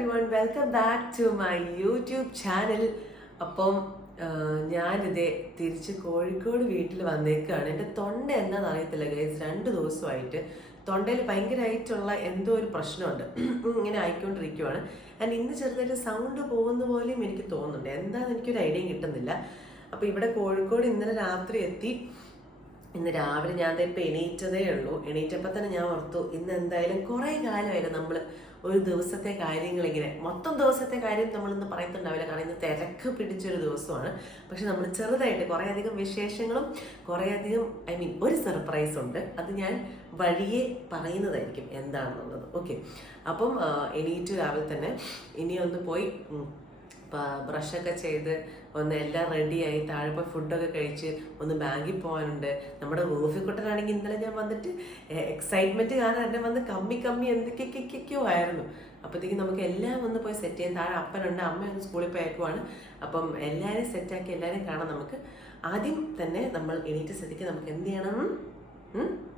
everyone, welcome back to my YouTube channel. അപ്പം ഞാനിതേ തിരിച്ച് കോഴിക്കോട് വീട്ടിൽ വന്നേക്കാണ്. എൻ്റെ തൊണ്ട എന്താണെന്ന് അറിയത്തില്ല ഗൈസ്. 2 ദിവസമായിട്ട് തൊണ്ടയിൽ ഭയങ്കരമായിട്ടുള്ള എന്തോ ഒരു പ്രശ്നമുണ്ട്. ഇങ്ങനെ ആയിക്കൊണ്ടിരിക്കുവാണ്. ആൻഡ് ഇന്ന് ചെറുതായിട്ട് സൗണ്ട് പോകുന്ന പോലെയും എനിക്ക് തോന്നുന്നുണ്ട്. എന്താണെന്ന് എനിക്കൊരു ഐഡിയ കിട്ടുന്നില്ല. അപ്പോൾ ഇവിടെ കോഴിക്കോട് ഇന്നലെ രാത്രി എത്തി. ഇന്ന് രാവിലെ ഞാൻ ഇപ്പം എണീറ്റതേ ഉള്ളൂ. എണീറ്റപ്പോൾ തന്നെ ഞാൻ ഓർത്തു ഇന്ന് എന്തായാലും കുറേ കാലമായിരുന്നു നമ്മൾ ഒരു ദിവസത്തെ കാര്യങ്ങൾ ഇങ്ങനെ മൊത്തം ദിവസത്തെ കാര്യം നമ്മളിന്ന് പറയുന്നുണ്ടാവില്ല, കാരണം ഇന്ന് തിരക്ക് പിടിച്ചൊരു ദിവസമാണ്. പക്ഷെ നമ്മൾ ചെറുതായിട്ട് കുറേയധികം വിശേഷങ്ങളും കുറേയധികം ഒരു സർപ്രൈസ് ഉണ്ട്. അത് ഞാൻ വഴിയെ പറയുന്നതായിരിക്കും എന്താണെന്നുള്ളത്. ഓക്കെ, അപ്പം എണീറ്റ് രാവിലെ തന്നെ ഇനി ഒന്ന് പോയി ബ്രഷൊക്കെ ചെയ്ത് ഒന്ന് എല്ലാം റെഡിയായി താഴെ പോയി ഫുഡൊക്കെ കഴിച്ച് ഒന്ന് ബാങ്കിൽ പോകാനുണ്ട്. നമ്മുടെ റൂഫിക്കുട്ടനാണെങ്കിൽ ഇന്നലെ ഞാൻ വന്നിട്ട് എക്സൈറ്റ്മെൻറ്റ് കാരണം എന്നെ വന്ന് കമ്മി എന്തൊക്കെയൊക്കെയോ ആയിരുന്നു. അപ്പോഴത്തേക്കും നമുക്ക് എല്ലാം ഒന്ന് പോയി സെറ്റ് ചെയ്യാൻ. താഴെ അപ്പനുണ്ട്, അമ്മയൊന്ന് സ്കൂളിൽ പോയേക്കുവാണ്. അപ്പം എല്ലാവരും സെറ്റാക്കി എല്ലാവരും കാണാം. നമുക്ക് ആദ്യം തന്നെ നമ്മൾ എണീറ്റ് സ്ഥിതിക്ക് നമുക്ക് എന്ത് ചെയ്യണം?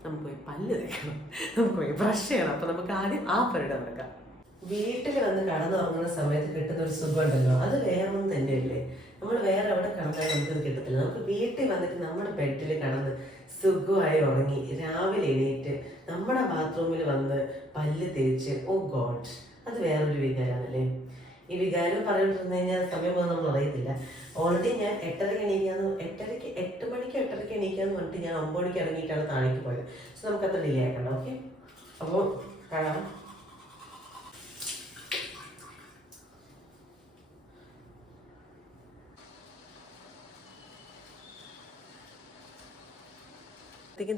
നമുക്ക് പോയി പല്ല് തേക്കണം, നമുക്ക് പോയി ബ്രഷ് ചെയ്യണം. അപ്പം നമുക്ക് ആദ്യം ആ പരിപാടി നടക്കാം. വീട്ടിൽ വന്ന് കടന്നുറങ്ങുന്ന സമയത്ത് കിട്ടുന്ന ഒരു സുഖമുണ്ടല്ലോ, അത് വേറെ ഒന്നും തന്നെയല്ലേ. നമ്മൾ വേറെ എവിടെ കിടന്നാലും നമുക്കത് കിട്ടത്തില്ല. നമുക്ക് വീട്ടിൽ വന്നിട്ട് നമ്മുടെ ബെഡിൽ കിടന്ന് സുഖമായി ഉറങ്ങി രാവിലെ എണീറ്റ് നമ്മുടെ ബാത്റൂമിൽ വന്ന് പല്ല് തേച്ച്, ഓ ഗോഡ്, അത് വേറൊരു വികാരമാണല്ലേ. ഈ വികാരം പറഞ്ഞിട്ടിരുന്നു കഴിഞ്ഞാൽ സമയം പോകുന്ന നമ്മൾ അറിയത്തില്ല. ഓൾറെഡി ഞാൻ 8:30 എണീക്കാന്ന് 8 മണിക്ക് 8:30 എണീക്കാന്ന് പറഞ്ഞിട്ട് ഞാൻ 9 മണിക്ക് ഇറങ്ങിയിട്ടാണ് താഴേക്ക് പോയത്. സോ നമുക്കത്ര ഡിലേ ആക്കണ്ട. ഓക്കെ, അപ്പോൾ കാണാം.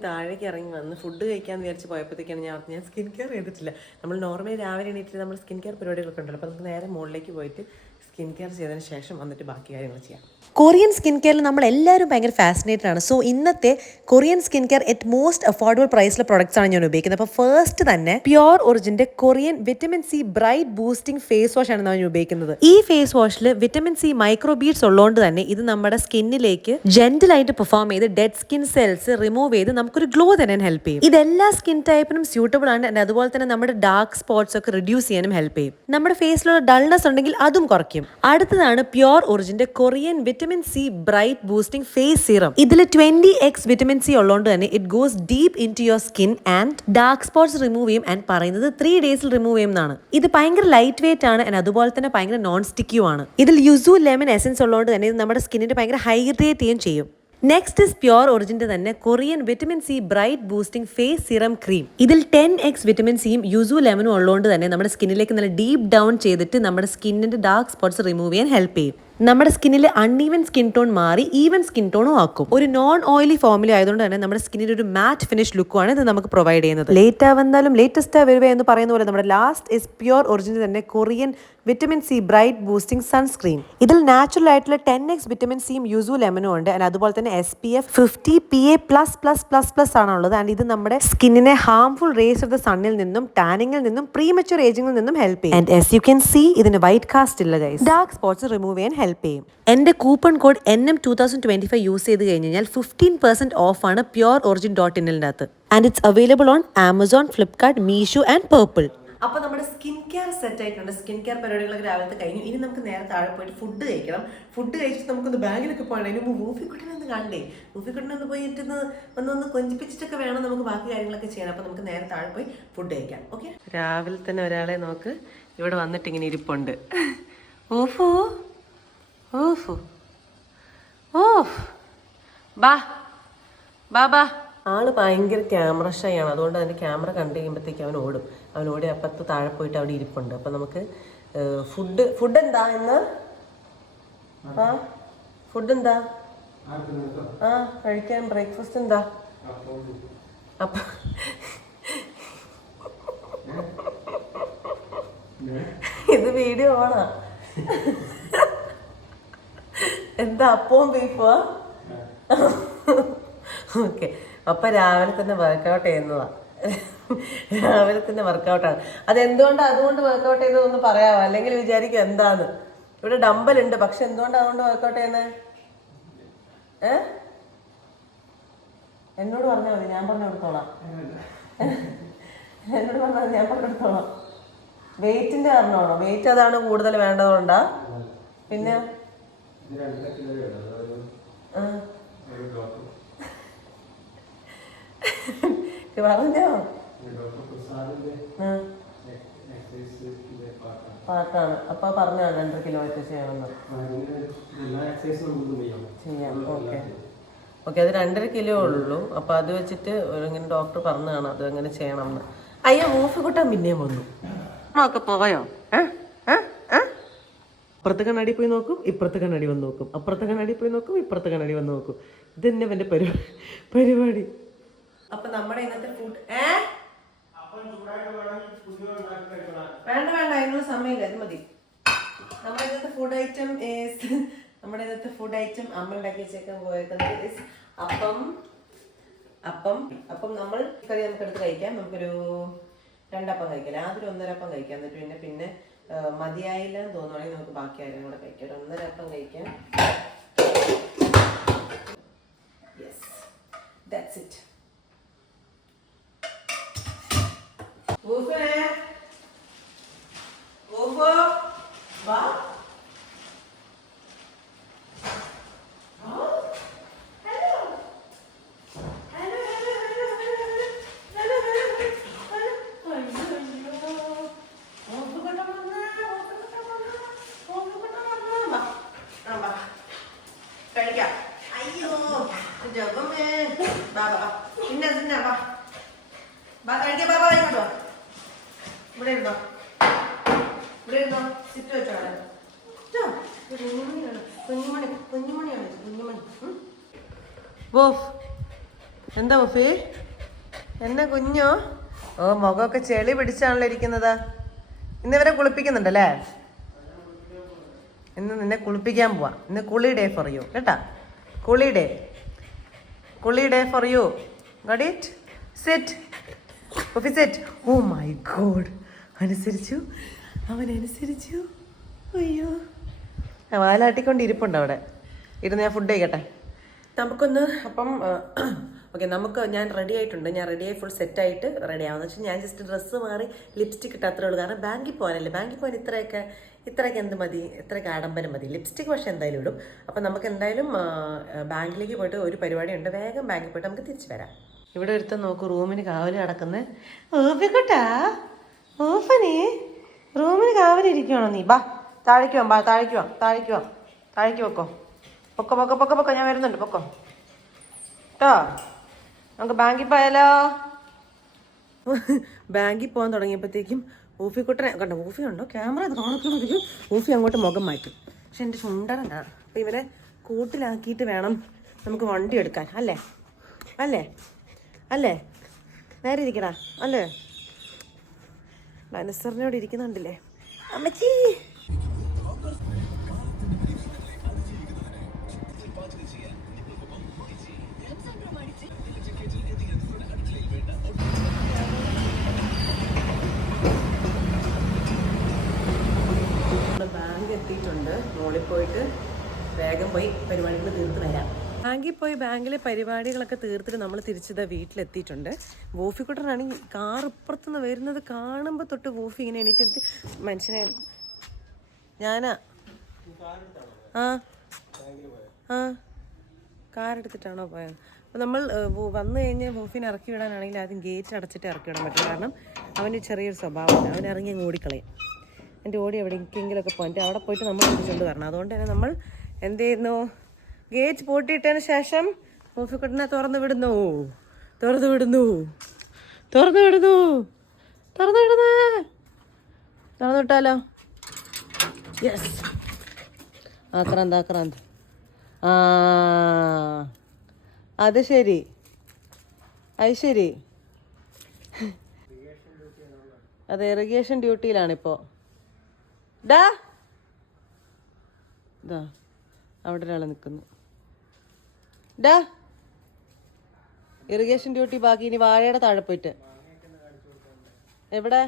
താഴേക്ക് ഇറങ്ങി വന്ന് ഫുഡ് കഴിക്കാമെന്ന് വിചാരിച്ച് പോയപ്പോഴത്തേക്കാണ് ഞാൻ സ്കിൻ കെയർ ചെയ്തിട്ടില്ല. നമ്മൾ നോർമലി രാവിലെ എണീറ്റിട്ട് നമ്മൾ സ്കിൻ കെയർ പരിപാടികളൊക്കെ ഉണ്ടല്ലോ. അപ്പോൾ നമുക്ക് നേരെ മുകളിലേക്ക് പോയിട്ട് സ്കിൻ കെയർ ചെയ്തതിന് ശേഷം വന്നിട്ട് ബാക്കി കാര്യങ്ങൾ ചെയ്യാം. കൊറിയൻ സ്കിൻ കെയറിൽ നമ്മൾ എല്ലാവരും ഭയങ്കര ഫാസിനേറ്റഡ് ആണ്. സോ ഇന്നത്തെ Korean skin care at most affordable പ്രൈസിലെ പ്രൊഡക്ട്സ് ആണ് ഞാൻ ഉപയോഗിക്കുന്നത്. അപ്പോൾ ഫസ്റ്റ് തന്നെ പ്യോർ ഒറിജിൻ്റെ Korean vitamin C bright boosting face wash ആണ് ഞാൻ ഉപയോഗിക്കുന്നത്. ഈ ഫേസ് വാഷിൽ വിറ്റമിൻ സി മൈക്രോ ബീഡ്സ് ഉള്ളതുകൊണ്ട് തന്നെ ഇത് നമ്മുടെ സ്കിന്നിലേക്ക് ജെന്റിലായിട്ട് പെർഫോം ചെയ്ത് ഡെഡ് സ്കിൻ സെൽസ് റിമൂവ് ചെയ്ത് നമുക്കൊരു ഗ്ലോ തരാൻ ഹെൽപ്പ് ചെയ്യും. ഇത് എല്ലാ സ്കിൻ ടൈപ്പിനും സ്യൂട്ടബിൾ ആണ്. ആൻഡ് അതുപോലെ തന്നെ നമ്മുടെ ഡാർക്ക് സ്പോട്ട്സ് ഒക്കെ റിഡ്യൂസ് ചെയ്യാനും ഹെൽപ്പ് ചെയ്യും. നമ്മുടെ ഫേസിലുള്ള ഡൾനെസ് ഉണ്ടെങ്കിൽ അതും കുറയ്ക്കും. അടുത്തതാണ് പ്യോർ ഒറിജിൻ്റെ Korean vitamin C bright boosting face serum. ഇതിൽ 20x വിറ്റമിൻ സി ഉള്ളതുകൊണ്ട് തന്നെ it goes deep into your skin and dark spots remove ചെയ്യും. ആൻഡ് പറയുന്നത് 3 ഡേയ്സിൽ റിമൂവ് ചെയ്യുന്നതാണ്. ഇത് ഭയങ്കര ലൈറ്റ് വെയിറ്റ് ആണ്. ആൻഡ് അതുപോലെ തന്നെ ഭയങ്കര നോൺ സ്റ്റിക്കിയും ആണ്. ഇതിൽ യുസു ലെമൺ എസൻസ് ഉള്ളതുകൊണ്ട് തന്നെ ഇത് നമ്മുടെ സ്കിന്നിനെ ഭയങ്കര ഹൈഡ്രേറ്റ് ചെയ്യുകയും ചെയ്യും. നെക്സ്റ്റ് ഇസ് പ്യോർ ഒറിജിൻ്റെ തന്നെ Korean vitamin C bright boosting face serum cream. ഇതിൽ 10x വിറ്റമിൻ സിയും യുസു ലെമനും ഉള്ളതുകൊണ്ട് തന്നെ നമ്മുടെ സ്കിന്നിലേക്ക് നല്ല ഡീപ്പ് ഡൗൺ ചെയ്തിട്ട് നമ്മുടെ സ്കിന്നിന്റെ ഡാർക്ക് സ്പോട്ട്സ് റിമൂവ് ചെയ്യാൻ ഹെൽപ്പ് ചെയ്യും. നമ്മുടെ സ്കിന്നിൽ അൺഈവൻ സ്കിൻ ടോൺ മാറി ഈവൻ സ്കിൻ ടോണും ആക്കും. ഒരു നോൺ ഓയിലി ഫോമിൽ ആയതുകൊണ്ട് തന്നെ നമ്മുടെ സ്കിന്നിൽ ഒരു മാറ്റ് ഫിനിഷ് ലുക്കുമാണ് ഇത് നമുക്ക് പ്രൊവൈഡ് ചെയ്യുന്നത്. ലേറ്റ് ആവന്നാലും ലേറ്റസ്റ്റ് വരുവേ എന്ന് പറയുന്ന പോലെ നമ്മുടെ ലാസ്റ്റ് ഇസ് പ്യോർ ഒറിജിനൽ തന്നെ Korean vitamin C bright boosting sunscreen. ഇതിൽ നാച്ചുറൽ ആയിട്ടുള്ള 10x വിറ്റമിൻ സിയും യുസു ലെമനും ഉണ്ട്. ആൻഡ് അതുപോലെ തന്നെ SPF 50 PA++++ ആണുള്ളത്. ആൻഡ് ഇത് നമ്മുടെ സ്കിന്നിനെ ഹാർംഫുൾ റേസ് ഓഫ് ദ സണ്ണിൽ നിന്നും ടാനിങ്ങിൽ നിന്നും പ്രീമച്വർ ഏജിങ്ങിൽ നിന്നും ഹെൽപ്പ് ചെയ്യും. And as you can see ഇതിന് വൈറ്റ് കാസ്റ്റ് ഇല്ല ഗൈസ്. ഡാർക്ക് സ്പോട്ട്സ് റിമൂവ് ചെയ്യാൻ ഹെൽപ്പ് ചെയ്യും. എന്റെ കൂപ്പൺ കോഡ് NM2025 യൂസ് ചെയ്ത് കഴിഞ്ഞാൽ 15% ഓഫ് ആണ് പ്യോർ ഒറിജിൻ .inന്റെ അകത്ത്. And it's available on Amazon, Flipkart, Meesho and purple. അപ്പോൾ നമ്മുടെ സ്കിൻ കെയർ സെറ്റ് ആയിട്ടുണ്ട്. സ്കിൻ കെയർ പരിപാടികളൊക്കെ രാവിലത്തെ കഴിഞ്ഞു. ഇനി നമുക്ക് നേരെ താഴെ പോയിട്ട് ഫുഡ് കഴിക്കണം. ഫുഡ് കഴിച്ചിട്ട് നമുക്കൊന്ന് ബാഗിലൊക്കെ പോകണം. അതിന് മുമ്പ് മൂഫിക്കുട്ടനെ ഒന്ന് കാണണ്ടേ. മൂഫിക്കുട്ടനെ ഒന്ന് പോയിട്ട് ഒന്ന് കൊഞ്ചിപ്പിച്ചിട്ടൊക്കെ വേണം നമുക്ക് ബാക്കി കാര്യങ്ങളൊക്കെ ചെയ്യാൻ. അപ്പോൾ നമുക്ക് നേരെ താഴെ പോയി ഫുഡ് കഴിക്കാം. ഓക്കെ, രാവിലെ തന്നെ ഒരാളെ നോക്ക് ഇവിടെ വന്നിട്ട് ഇങ്ങനെ ഇരിപ്പുണ്ട്. ഓഫോ ഓഫോ ഓഫ് ബാ ബാ ബാ. ആള് ഭയങ്കര ക്യാമറ ഷൈ ആണ്. അതുകൊണ്ട് അതിൻ്റെ ക്യാമറ കണ്ടു കഴിയുമ്പോഴത്തേക്ക് അവൻ ഓടി അപ്പുറത്ത് താഴെ പോയിട്ട് അവിടെ ഇരിപ്പുണ്ട്. അപ്പം നമുക്ക് ഫുഡ് എന്താ ഇന്ന്? ഫുഡ് എന്താ? കഴിക്കാൻ ബ്രേക്ക്ഫാസ്റ്റ് എന്താ? അപ്പം ഇത് വീഡിയോ ആണോ? എന്താ അപ്പവും ബീഫോ? ഓക്കെ, അപ്പം രാവിലെ തന്നെ വർക്കൗട്ട് ചെയ്യുന്നതാ. രാവിലെ തന്നെ വർക്കൗട്ടാണ്. അതെന്തുകൊണ്ടാണ് അതുകൊണ്ട് വർക്കൗട്ട് ചെയ്തതൊന്ന് പറയാമോ? അല്ലെങ്കിൽ വിചാരിക്കും എന്താന്ന്. ഇവിടെ ഡമ്പലുണ്ട്, പക്ഷെ എന്തുകൊണ്ടാണ് അതുകൊണ്ട് വർക്കൗട്ട് ചെയ്യുന്നത്? എന്നോട് പറഞ്ഞാൽ മതി, ഞാൻ പറഞ്ഞു കൊടുത്തോളാം. എന്നോട് പറഞ്ഞാൽ മതി, ഞാൻ പറഞ്ഞു കൊടുത്തോളാം. വെയിറ്റിന്റെ കാരണമാണോ? വെയിറ്റ് അതാണ് കൂടുതൽ വേണ്ടതുകൊണ്ടാ? പിന്നെ പറഞ്ഞോ പാട്ടാണ്. അപ്പൊ പറഞ്ഞോ 2 കിലോ വെച്ച് ചെയ്യണമെന്ന്. ചെയ്യാം. ഓക്കെ ഓക്കെ, അത് 2.5 കിലോ ഉള്ളൂ. അപ്പൊ അത് വെച്ചിട്ട് ഇങ്ങനെ ഡോക്ടർ പറഞ്ഞതാണ് അത് അങ്ങനെ ചെയ്യണം എന്ന്. അയ്യോ, മൂഫ് കൂട്ടാൻ പിന്നെയും വന്നു. ഒക്കെ പോയോ? അപ്പുറത്തെ കണ്ണാടി പോയി നോക്കും, ഇപ്പുറത്തെ കണ്ണാടി വന്ന് നോക്കും, അപ്പുറത്തെ കണ്ണാടി പോയി നോക്കും, ഇപ്പുറത്തെ കണ്ണാടി വന്ന് നോക്കും. ഇത് തന്നെ എൻ്റെ പരിപാടി. അപ്പൊ നമ്മുടെ ഇന്നത്തെ ഫുഡ് വേണ്ട അതിനുള്ള സമയമില്ല, അത് മതി. നമ്മുടെ ഇന്നത്തെ ഫുഡ് ഐറ്റം അമ്മ ഉണ്ടാക്കി വെച്ചേക്കാൻ പോയേക്കുന്നത് അപ്പം നമ്മൾ കറി നമുക്ക് എടുത്ത് കഴിക്കാം. നമുക്കൊരു 2 അപ്പം കഴിക്കാം, ആദ്യം 1.5 അപ്പം കഴിക്കാം. എന്നിട്ട് പിന്നെ മതിയായില്ല എന്ന് തോന്നുവാണെങ്കിൽ നമുക്ക് ബാക്കി ആരും കൂടെ കഴിക്കാം. 1.5 അപ്പം കഴിക്കാം. Yes, that's it. വാ. എന്താ വഫേ, എന്നാ കുഞ്ഞോ? ഓ, മുഖമൊക്കെ ചെളി പിടിച്ചാണല്ലോ ഇരിക്കുന്നത്. ഇന്ന് ഇവരെ കുളിപ്പിക്കുന്നുണ്ടല്ലേ? ഇന്ന് നിന്നെ കുളിപ്പിക്കാൻ പോവാ. ഇന്ന് കുളി ഡേ ഫോർ യു കേട്ടാ. കുളി day for you. Got it? Sit വഫി, സിറ്റ്. ഓ മൈ ഗോഡ്, അവൻ അനുസരിച്ചു. അയ്യോ, വാലാട്ടിക്കൊണ്ട് ഇരിപ്പുണ്ട് അവിടെ. ഇരുന്ന് ഞാൻ ഫുഡ് കഴിക്കട്ടെ. നമുക്കൊന്ന് അപ്പം ഓക്കെ, ഞാൻ റെഡി ആയിട്ടുണ്ട്. ഞാൻ റെഡിയായി ഫുൾ സെറ്റായിട്ട് റെഡി ആവുമെന്ന് വെച്ചാൽ ഞാൻ ജസ്റ്റ് ഡ്രസ്സ് മാറി ലിപ്സ്റ്റിക് ഇട്ട് അത്രേ ഉള്ളൂ. കാരണം ബാങ്കിൽ പോകാനല്ലേ, ബാങ്കിൽ പോകാൻ ഇത്രയൊക്കെ എന്ത് മതി, ഇത്രയൊക്കെ ആഡംബരം മതി. ലിപ്സ്റ്റിക് പക്ഷേ എന്തായാലും ഇടും. അപ്പം നമുക്ക് എന്തായാലും ബാങ്കിലേക്ക് പോയിട്ട് ഒരു പരിപാടിയുണ്ട്. വേഗം ബാങ്കിൽ പോയിട്ട് നമുക്ക് തിരിച്ചു വരാം. ഇവിടെ ഒരുത്തൻ നോക്കൂ, റൂമിന് കാവല് കിടക്കുന്നത്. ഓഫിക്കോട്ടാ, ഓഫനെ റൂമിന് കാവലിരിക്കുവാണോ നീ? ബാ, താഴേക്ക് വെക്കോ. പൊക്കോ, ഞാൻ വരുന്നുണ്ട്. പൊക്കോ കേട്ടോ. നമുക്ക് ബാങ്കിൽ പോയാലോ? ബാങ്കിൽ പോകാൻ തുടങ്ങിയപ്പോഴത്തേക്കും ഊഫിക്കുട്ടനെ കണ്ടോ? ഊഫി ഉണ്ടോ? ക്യാമറ അത് കാണിക്കുമ്പോഴത്തേക്കും ഊഫി അങ്ങോട്ട് മുഖം മാറ്റും. പക്ഷെ എൻ്റെ ചുണ്ടനാ. അപ്പം ഇവരെ കൂട്ടിലാക്കിയിട്ട് വേണം നമുക്ക് വണ്ടി എടുക്കാൻ. അല്ലേ നേരെ ഇരിക്കടാ. അല്ലേ നസറിനോട് ഇരിക്കുന്നുണ്ടല്ലേ അമ്മച്ചി. ബാങ്ക് എത്തിയിട്ടുണ്ട്. മോളിൽ പോയിട്ട് വേഗം പോയി പരിപാടികൾ തീർത്ത് വരാം. ബാങ്കിൽ പോയി ബാങ്കിലെ പരിപാടികളൊക്കെ തീർത്തിട്ട് നമ്മൾ തിരിച്ചതാ വീട്ടിലെത്തിയിട്ടുണ്ട്. വോഫിക്കുട്ടനാണെങ്കിൽ കാർ ഇപ്പുറത്തുനിന്ന് വരുന്നത് കാണുമ്പോൾ തൊട്ട് വോഫി ഇങ്ങനെ എണീറ്റ് മനുഷ്യനെ കാറെടുത്തിട്ടാണോ പോയത്? അപ്പോൾ നമ്മൾ വന്നു കഴിഞ്ഞ് വോഫിനെ ഇറക്കി വിടാനാണെങ്കിൽ ആദ്യം ഗേറ്റ് അടച്ചിട്ട് ഇറക്കി വിടാൻ പറ്റും. കാരണം അവന് ചെറിയൊരു സ്വഭാവമാണ്, അവൻ ഇറങ്ങി അങ്ങ് ഓടിക്കളയും. എൻ്റെ ഓടി എവിടെയെങ്കിലുമൊക്കെ പോയിട്ട് അവിടെ പോയിട്ട് നമ്മൾ പിടിച്ചുകൊണ്ട് വരണം. അതുകൊണ്ട് തന്നെ നമ്മൾ എന്ത് ചെയ്യുന്നു, ഗേറ്റ് പൂട്ടിയിട്ടതിന് ശേഷം വോഫിക്കുട്ടനെ തുറന്നു വിട്ടാലോ? യെസ്, ആക്രാന്ത്. അത് ശരി. അത് ഇറിഗേഷൻ ഡ്യൂട്ടിയിലാണിപ്പോൾ. ഇതാ അവിടെ ഒരാൾ നിൽക്കുന്നു. ഇറിഗേഷൻ ഡ്യൂട്ടി ബാക്കി. ഇനി വാഴയുടെ താഴെ പോയിട്ട് എവിടെ?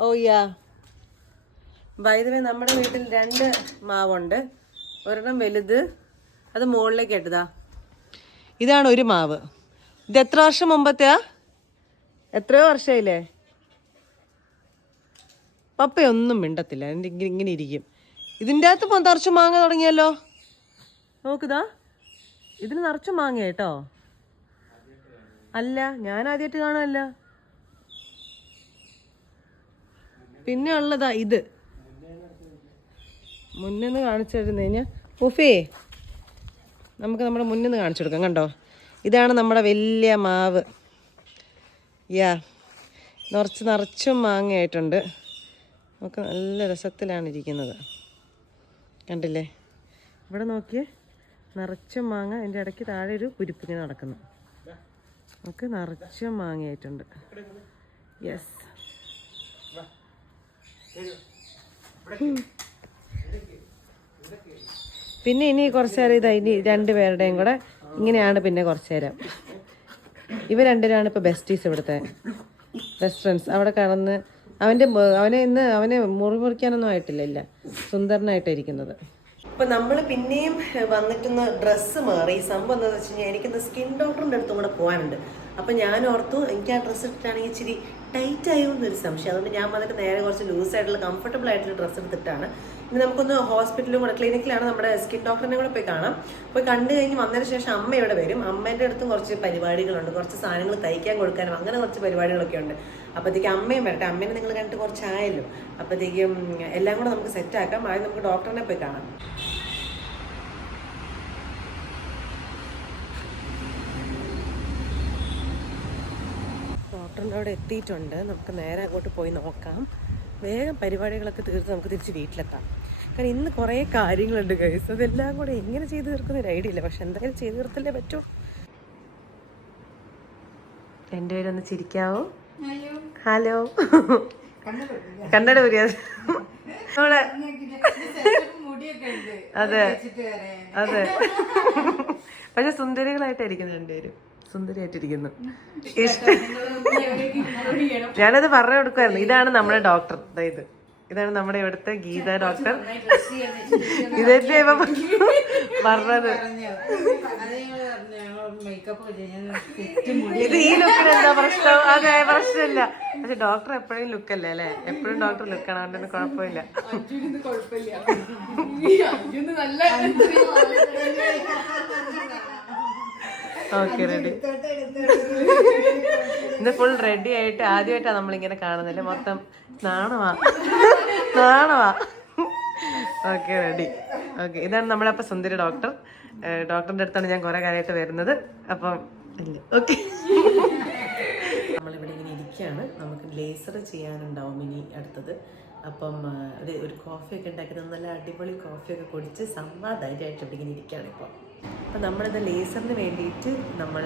ഓ യാ, വൈദ്യുതി നമ്മുടെ വീട്ടിൽ 2 മാവുണ്ട്. ഒരെണ്ണം വലുത്, അത് മുകളിലേക്ക് ഇട്ടതാ. ഇതാണ് ഒരു മാവ്. ഇത് എത്ര വർഷം മുമ്പത്തെയാ? എത്രയോ വർഷമായില്ലേ? പപ്പയൊന്നും മിണ്ടത്തില്ല, ഇങ്ങനെ ഇരിക്കും. ഇതിൻ്റെ അകത്ത് നിറച്ച് മാങ്ങ തുടങ്ങിയല്ലോ. നോക്കുതാ, ഇതിന് നിറച്ച് മാങ്ങ കേട്ടോ. അല്ല, ഞാൻ ആദ്യമായിട്ട് കാണാനല്ല. പിന്നെ ഉള്ളതാ ഇത്. മുന്നിന്ന് കാണിച്ചു തരുന്ന കഴിഞ്ഞാൽ ഉഫേ, നമുക്ക് നമ്മുടെ മുന്നിന്ന് കാണിച്ചു കൊടുക്കാം. കണ്ടോ, ഇതാണ് നമ്മുടെ വലിയ മാവ്. നിറച്ചും മാങ്ങയായിട്ടുണ്ട്. നമുക്ക് നല്ല രസത്തിലാണ് ഇരിക്കുന്നത്. കണ്ടില്ലേ, ഇവിടെ നോക്കിയേ, നിറച്ചും മാങ്ങ. അതിൻ്റെ ഇടയ്ക്ക് താഴെ ഒരു കുരിപ്പിങ്ങനെ നടക്കുന്നു. നമുക്ക് നിറച്ചും മാങ്ങയായിട്ടുണ്ട്. യെസ്. പിന്നെ ഇനി കുറച്ച് നേരം ഇനി രണ്ടുപേരുടെയും കൂടെ ഇങ്ങനെയാണ്. പിന്നെ കുറച്ച് നേരം ഇവ രണ്ടുപേരാണ് ഇപ്പോൾ ബെസ്റ്റീസ്, ഇവിടുത്തെ ബെസ്റ്റ് ഫ്രണ്ട്സ്. അവിടെ കടന്ന് അവനെ മുറിക്കാനൊന്നും ആയിട്ടില്ല. ഇല്ല, സുന്ദരനായിട്ടായിരിക്കുന്നത്. ഇപ്പം നമ്മൾ പിന്നെയും വന്നിട്ടൊന്ന് ഡ്രസ്സ് മാറി. സംഭവം എന്താണെന്ന് വെച്ച് കഴിഞ്ഞാൽ എനിക്കിന്ന് സ്കിൻ ഡോക്ടറിൻ്റെ അടുത്തും കൂടെ പോകാനുണ്ട്. അപ്പം ഞാൻ ഓർത്തു എനിക്ക് ആ ഡ്രസ്സ് ഇട്ടിട്ടാണെങ്കിൽ ഇച്ചിരി ടൈറ്റ് ആയോ എന്നൊരു സംശയം. അതുകൊണ്ട് ഞാൻ വന്നിട്ട് നേരെ കുറച്ച് ലൂസായിട്ടുള്ള കംഫർട്ടബിൾ ആയിട്ടുള്ള ഡ്രസ്സ് എടുത്തിട്ടാണ്. ഇനി നമുക്കൊന്ന് ഹോസ്പിറ്റലിലും കൂടെ, ക്ലിനിക്കിലാണ് നമ്മുടെ സ്കിൻ ഡോക്ടറിനെ കൂടെ പോയി കാണാം. പോയി കണ്ടു കഴിഞ്ഞ് വന്നതിന് ശേഷം അമ്മ ഇവിടെ വരും. അമ്മേൻ്റെ അടുത്തും കുറച്ച് പരിപാടികളുണ്ട്, കുറച്ച് സാധനങ്ങൾ തയ്ക്കാൻ കൊടുക്കാനും അങ്ങനെ കുറച്ച് പരിപാടികളൊക്കെ ഉണ്ട്. അപ്പോഴത്തേക്ക് അമ്മയും വരട്ടെ. അമ്മേനെ നിങ്ങൾ കണ്ടിട്ട് കുറച്ചായല്ലോ. അപ്പോഴത്തേക്കും എല്ലാം കൂടെ നമുക്ക് സെറ്റാക്കാം. ആദ്യം നമുക്ക് ഡോക്ടറിനെ പോയി കാണാം. ഡോക്ടറിൻ്റെ അവിടെ എത്തിയിട്ടുണ്ട്. നമുക്ക് നേരെ അങ്ങോട്ട് പോയി നോക്കാം. വേഗം പരിപാടികളൊക്കെ തീർത്ത് നമുക്ക് തിരിച്ച് വീട്ടിലെത്താം. കാരണം ഇന്ന് കുറേ കാര്യങ്ങളുണ്ട് ഗൈസ്. അതെല്ലാം കൂടെ എങ്ങനെ ചെയ്ത് തീർക്കുന്ന ഒരു ഐഡിയ ഇല്ല. പക്ഷെ എന്തായാലും ചെയ്ത് തീർത്തല്ലേ പറ്റൂ. എൻ്റെ പേരൊന്ന് ചിരിക്കാവോ? ഹലോ, കന്നഡ പുരിയാ. അതെ അതെ, പക്ഷെ സുന്ദരികളായിട്ടായിരിക്കുന്നു രണ്ടുപേരും. സുന്ദരിയായിട്ടിരിക്കുന്നു. ഞാനത് പറഞ്ഞു കൊടുക്കുമായിരുന്നു. ഇതാണ് നമ്മുടെ ഡോക്ടർ. ഇതാണ് നമ്മുടെ ഇവിടുത്തെ ഗീത ഡോക്ടർ. ഇതല്ലേ ഇപ്പൊ പറഞ്ഞത്. ഇത് ഈ ലുക്കിന് എന്താ പ്രശ്നം? അതെ, പ്രശ്നമില്ല. പക്ഷെ ഡോക്ടർ എപ്പോഴും ലുക്കല്ലേ അല്ലേ? എപ്പോഴും ഡോക്ടർ ലുക്കാണ്, അതുകൊണ്ട് കുഴപ്പമില്ല. Okay, ready. ഇന്ന് ഫുൾ റെഡി ആയിട്ട് ആദ്യമായിട്ടാണ് നമ്മളിങ്ങനെ കാണുന്നില്ലേ. മൊത്തം നാണവാ. Okay, ready. ഓക്കെ, ഇതാണ് നമ്മുടെ അപ്പം സുന്ദരി ഡോക്ടർ. ഡോക്ടറിൻ്റെ അടുത്താണ് ഞാൻ കുറേ കാര്യമായിട്ട് വരുന്നത്. അപ്പം ഇല്ല, ഓക്കെ. നമ്മളിവിടെ ഇങ്ങനെ ഇരിക്കുകയാണ്. നമുക്ക് ലേസർ ചെയ്യാനുണ്ടാവും ഇനി അടുത്തത്. അപ്പം ഒരു കോഫിയൊക്കെ ഉണ്ടാക്കി നല്ല അടിപൊളി കോഫിയൊക്കെ കുടിച്ച് സമ്മാധാനമായിട്ട് ഇവിടെ ഇങ്ങനെ ഇരിക്കുകയാണ് ഇപ്പോൾ. അപ്പം നമ്മളിത് ലേസറിന് വേണ്ടിയിട്ട് നമ്മൾ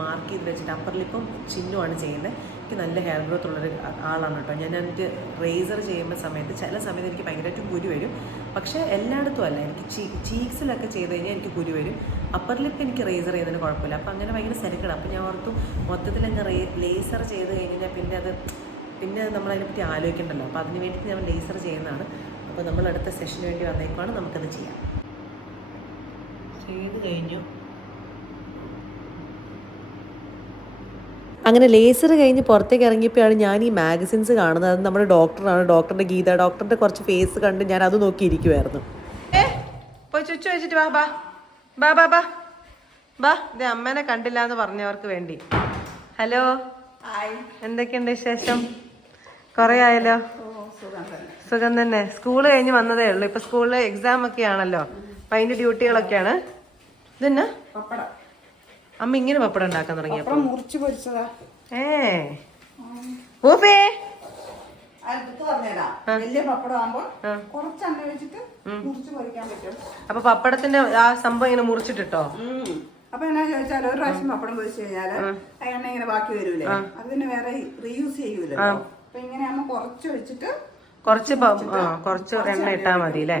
മാർക്ക് ചെയ്ത് വെച്ചിട്ട് അപ്പർ ലിപ്പും ചിഹ്നമാണ് ചെയ്യുന്നത്. എനിക്ക് നല്ല ഹെയർ ഗ്രോത്ത് ഉള്ളൊരു ആളാണ് കേട്ടോ. ഞാൻ എന്നിട്ട് റേസർ ചെയ്യുന്ന സമയത്ത് ചില സമയത്ത് എനിക്ക് ഭയങ്കരമായിട്ട് കുരു വരും. പക്ഷേ എല്ലായിടത്തും അല്ല. എനിക്ക് ചീക്സിലൊക്കെ ചെയ്ത് കഴിഞ്ഞാൽ എനിക്ക് കുരു വരും. അപ്പർ ലിപ്പ് എനിക്ക് റേസർ ചെയ്തതിന് കുഴപ്പമില്ല. അപ്പം അങ്ങനെ ഭയങ്കര സെലക്ടഡ്. അപ്പം ഞാൻ ഓർത്തു മൊത്തത്തിൽ തന്നെ ലേസർ ചെയ്ത് കഴിഞ്ഞാൽ പിന്നെ നമ്മളതിനെപ്പറ്റി ആലോചിക്കണ്ടല്ലോ. അപ്പോൾ അതിന് വേണ്ടിയിട്ട് ഞാൻ ലേസർ ചെയ്യുന്നതാണ്. അപ്പോൾ നമ്മൾ അടുത്ത സെഷന് വേണ്ടി വന്നേക്കുവാണ്. നമുക്കത് ചെയ്യാം. ചെയ്ത് കഴിഞ്ഞു. അങ്ങനെ ലേസർ കഴിഞ്ഞ് പുറത്തേക്ക് ഇറങ്ങിയപ്പോഴാണ് ഞാൻ ഈ മാഗസിൻസ് കാണുന്നത്. അത് നമ്മുടെ ഡോക്ടറാണ്, ഡോക്ടറുടെ ഗീത. ഡോക്ടറിൻ്റെ കുറച്ച് ഫേസ് കണ്ട് ഞാൻ അത് നോക്കിയിരിക്കുമായിരുന്നു. പോയി ചുച്ചു വെച്ചിട്ട് വാ ബാ ബാ ബാ ബാ ബാ. ഇത് അമ്മേനെ കണ്ടില്ല എന്ന് പറഞ്ഞവർക്ക് വേണ്ടി. ഹലോ, എന്തൊക്കെയുണ്ട് വിശേഷം? കുറേ ആയല്ലോ. സുഖം തന്നെ. സ്കൂൾ കഴിഞ്ഞ് വന്നതേ ഉള്ളൂ. ഇപ്പൊ സ്കൂളിൽ എക്സാം ഒക്കെ ആണല്ലോ. അപ്പൊ അതിന്റെ ഡ്യൂട്ടികളൊക്കെയാണ്. ഇതെന്നാ അമ്മ ഇങ്ങനെ പപ്പടം ഉണ്ടാക്കാൻ തുടങ്ങിയപ്പോ ഊപ്പേ അപ്പൊ പപ്പടത്തിന്റെ ആ സംഭവം ഇങ്ങനെ മുറിച്ചിട്ടോ? അപ്പൊ എന്നാ ചോദിച്ചാൽ ഒരു പ്രാവശ്യം പപ്പടം പൊരിച്ചു കഴിഞ്ഞാല് എണ്ണ ഇങ്ങനെ ബാക്കി വരൂലേ, അത് പിന്നെ വേറെ റീയൂസ് ചെയ്യൂലോ. അപ്പൊ ഇങ്ങനെ ആകുമ്പോ കുറച്ച് വെച്ചിട്ട് കുറച്ച് എണ്ണ ഇട്ടാ മതി അല്ലേ?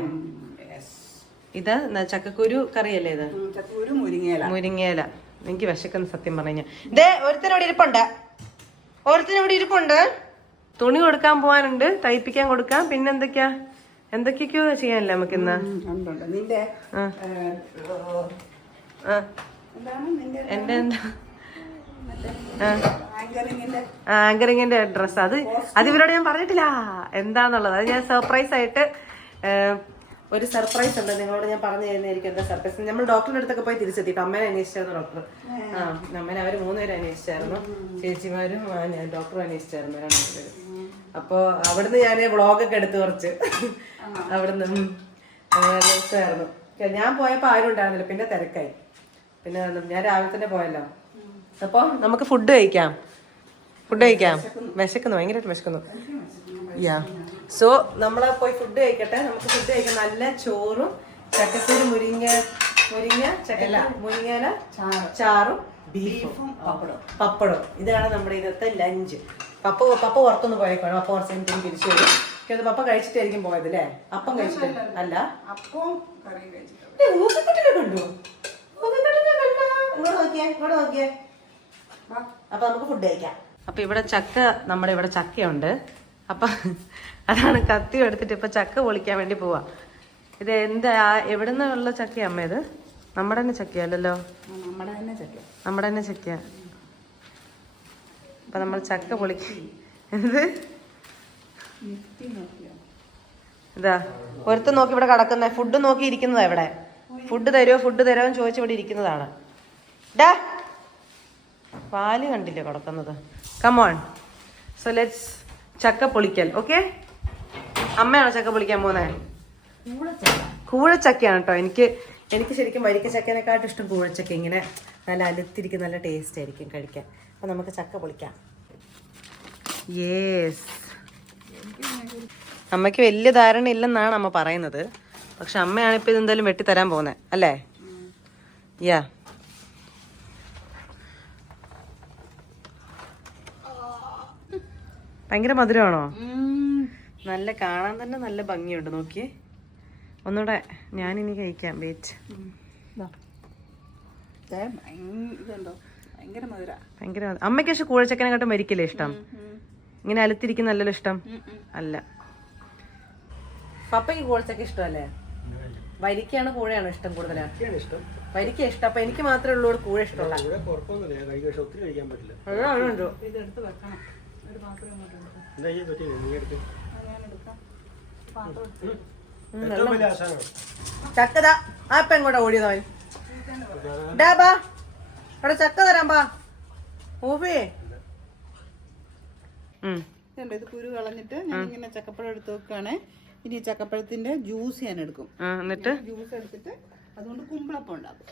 ഇത് ചക്കക്കുരു കറിയല്ലേ? ഇത് ചക്കക്കുരു മുരിങ്ങയില. എനിക്ക് വിശക്കുന്ന സത്യം പറഞ്ഞു. ഇതേ ഒരുത്തനോട് ഇരിപ്പുണ്ട്. തുണി കൊടുക്കാൻ പോവാനുണ്ട്, തയ്പ്പിക്കാൻ കൊടുക്കാം. പിന്നെ എന്തൊക്കെയോ ചെയ്യാനല്ലേ നമുക്ക് ഇന്ന്? എന്റെ ആങ്കറിങ്ങിന്റെ ഡ്രസ്സ് അത് ഇവരോട് ഞാൻ പറഞ്ഞിട്ടില്ല എന്താന്നുള്ളത്. അത് ഞാൻ സർപ്രൈസ് ആയിട്ട് ഒരു സർപ്രൈസ് ഉണ്ട് നിങ്ങളോട് ഞാൻ പറഞ്ഞു തരുന്നതായിരിക്കും. എന്താ സർപ്രൈസ്? നമ്മൾ ഡോക്ടറിന്റെ അടുത്തൊക്കെ പോയി തിരിച്ചെത്തി. അമ്മേനെ അന്വേഷിച്ചായിരുന്നു ഡോക്ടർ. അമ്മേനെ അവര് 3 പേര് അന്വേഷിച്ചായിരുന്നു. ചേച്ചിമാരും ഞാൻ ഡോക്ടറും അന്വേഷിച്ചായിരുന്നു 2 പേര്. അപ്പൊ അവിടുന്ന് ഞാൻ വ്ളോഗൊക്കെ എടുത്ത് കുറച്ച് അവിടുന്ന് രസമായിരുന്നു. ഞാൻ പോയപ്പോ ആരും ഉണ്ടായിരുന്നില്ല, പിന്നെ തിരക്കായി. പിന്നെ ഞാൻ രാവിലെ തന്നെ പോയല്ലോ. അപ്പൊ നമുക്ക് ഫുഡ് കഴിക്കാം. വിശക്കുന്നു, ഭയങ്കരമായിട്ട് വിശക്കുന്നു. സോ നമ്മളെ പോയി ഫുഡ് കഴിക്കട്ടെ. നമുക്ക് ഫുഡ് കഴിക്കാം. നല്ല ചോറും ചക്കക്കുരു മുരിങ്ങയില ചാറും ബീഫും പപ്പടവും. ഇതാണ് നമ്മുടെ ഇന്നത്തെ ലഞ്ച്. പപ്പ പുറത്തൊന്ന് പോയേക്കാണ്. പപ്പ കുറച്ച് കഴിഞ്ഞിട്ട് തിരിച്ചു വരും. പപ്പ കഴിച്ചിട്ടായിരിക്കും പോയത് അല്ലേ? അപ്പം കഴിച്ചിട്ട് അല്ല, കണ്ടു. ഇങ്ങോട്ട് നോക്കിയേ. അപ്പൊ നമുക്ക് ഫുഡ് കഴിക്കാം. അപ്പൊ ഇവിടെ നമ്മുടെ ഇവിടെ ചക്കയുണ്ട്. അപ്പൊ അതാണ് കത്തി എടുത്തിട്ട് ഇപ്പൊ ചക്ക പൊളിക്കാൻ വേണ്ടി പോവാ. ഇത് എന്താ, എവിടെ നിന്നുള്ള ചക്കയാ അമ്മ? ഇത് നമ്മുടെ തന്നെ ചക്കയല്ലോ. നമ്മുടെ തന്നെ ചക്കയാ. അപ്പൊ നമ്മൾ ചക്ക പൊളിക്കും. എന്ത് ഇതാ ഒരുത്തം നോക്കി ഇവിടെ കിടക്കുന്ന ഫുഡ് നോക്കി ഇരിക്കുന്നതാ. ഇവിടെ ഫുഡ് തരുമോ എന്ന് ചോദിച്ച് ഇവിടെ ഇരിക്കുന്നതാണ്. ഡാ പാല് കണ്ടില്ലേ കിടക്കുന്നത്. കമോൺ. സോ ലെറ്റ്സ് ചക്ക പൊളിക്കൽ. ഓക്കെ, അമ്മയാണോ ചക്ക പൊളിക്കാൻ പോകുന്നത്? കൂഴച്ചക്കയാണ് കേട്ടോ. എനിക്ക് ശരിക്കും വരിക്ക ചക്കേനെക്കാട്ടും ഇഷ്ടം കൂഴച്ചക്ക. ഇങ്ങനെ നല്ല അലുത്തിരിക്കും, നല്ല ടേസ്റ്റ് ആയിരിക്കും കഴിക്കാൻ. അപ്പൊ നമുക്ക് ചക്ക പൊളിക്കാം. യേസ്. അമ്മയ്ക്ക് വലിയ ധാരണ ഇല്ലെന്നാണ് അമ്മ പറയുന്നത്. പക്ഷെ അമ്മയാണ് ഇപ്പൊ ഇതെന്തായാലും വെട്ടിത്തരാൻ പോകുന്നത് അല്ലേ? യാ. ഭയങ്കര മധുരമാണോ? നല്ല കാണാൻ തന്നെ നല്ല ഭംഗിയുണ്ട്. നോക്കിയേ ഒന്നുകൂടെ. ഞാനിനി കഴിക്കാം. വെയിറ്റ്. ഭയങ്കര അമ്മയ്ക്ക് പക്ഷെ കൂഴച്ചക്കനെക്കാട്ടും വരിക്കല്ലേ ഇഷ്ടം? ഇങ്ങനെ അലുത്തിരിക്കുന്ന നല്ലല്ലോ ഇഷ്ടം അല്ല. പപ്പയ്ക്ക് കൂഴച്ചക്ക ഇഷ്ടമല്ലേ? വരിക്കയാണ് കൂഴയാണോ ഇഷ്ടം? കൂടുതലാണ് വരിക്ക ഇഷ്ടം. അപ്പൊ എനിക്ക് മാത്രമേ ഉള്ളൂ കൂഴ ഇഷ്ടമുള്ള. ചക്കത ആ ഇപ്പൊ എങ്ങോട്ടാ ഓടിയതോ? ഡാ അവിടെ ചക്ക തരാം. പാ ഊഫേ. ഇത് കുരു കളഞ്ഞിട്ട് ഞാൻ ഇങ്ങനെ ചക്കപ്പഴം എടുത്ത് വെക്കാണ്. ഇനി ചക്കപ്പഴത്തിന്റെ ജ്യൂസ് ഞാൻ എടുക്കും. എന്നിട്ട് ജ്യൂസ് എടുത്തിട്ട് അതുകൊണ്ട് കുമ്പിളപ്പം ഉണ്ടാക്കും.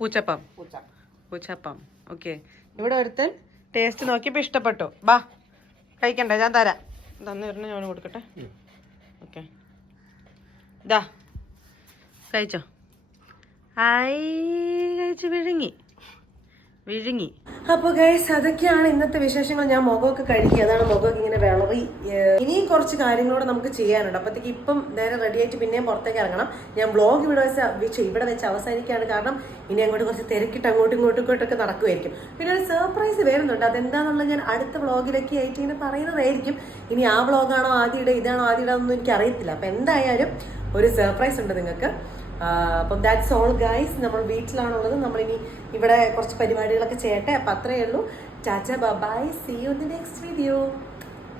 പൂച്ചപ്പം. ഓക്കെ. ഇവിടെ ഒരുത്തൻ ടേസ്റ്റ് നോക്കിയപ്പോ ഇഷ്ടപ്പെട്ടു. ബാ കഴിക്കണ്ടേ? ഞാൻ തരാം. തന്നു വരണ ഞാൻ കൊടുക്കട്ടെ. ഓക്കെ, ഇതാ കഴിച്ചോ. കഴിച്ചു വിഴുങ്ങി. അപ്പൊ ഗൈസ് അതൊക്കെയാണ് ഇന്നത്തെ വിശേഷങ്ങൾ. ഞാൻ മുഖമൊക്കെ കഴുകി. അതാണ് മുഖമൊക്കെ ഇങ്ങനെ വിളറി. ഇനിയും കുറച്ച് കാര്യങ്ങളോടെ നമുക്ക് ചെയ്യാനുണ്ട്. അപ്പത്തേക്ക് ഇപ്പം നേരെ റെഡി ആയിട്ട് പിന്നെയും പുറത്തേക്ക് ഇറങ്ങണം. ഞാൻ വ്ളോഗ് ഇവിടെ വെച്ച് അവസാനിക്കുകയാണ്. കാരണം ഇനി അങ്ങോട്ട് കുറച്ച് തിരക്കിട്ട് അങ്ങോട്ടും ഇങ്ങോട്ടൊക്കെ നടക്കുമായിരിക്കും. പിന്നെ ഒരു സർപ്രൈസ് വരുന്നുണ്ട്. അതെന്താണെന്നുള്ളത് ഞാൻ അടുത്ത വ്ളോഗിലൊക്കെ ആയിട്ട് ഇങ്ങനെ പറയുന്നതായിരിക്കും. ഇനി ആ വ്ളോഗാണോ ആദ്യയുടെ ഇതാണോ ആദ്യയുടെ ഒന്നും എനിക്ക് അറിയത്തില്ല. അപ്പൊ എന്തായാലും ഒരു സർപ്രൈസ് ഉണ്ട് നിങ്ങൾക്ക്. അപ്പം ദാറ്റ്സ് ഓൾ ഗൈസ്. നമ്മൾ വീട്ടിലാണുള്ളത്. നമ്മളിനി ഇവിടെ കുറച്ച് പരിപാടികളൊക്കെ ചെയ്യട്ടെ. അപ്പം അത്രയേ ഉള്ളൂ. Tata bye. See you in the next video.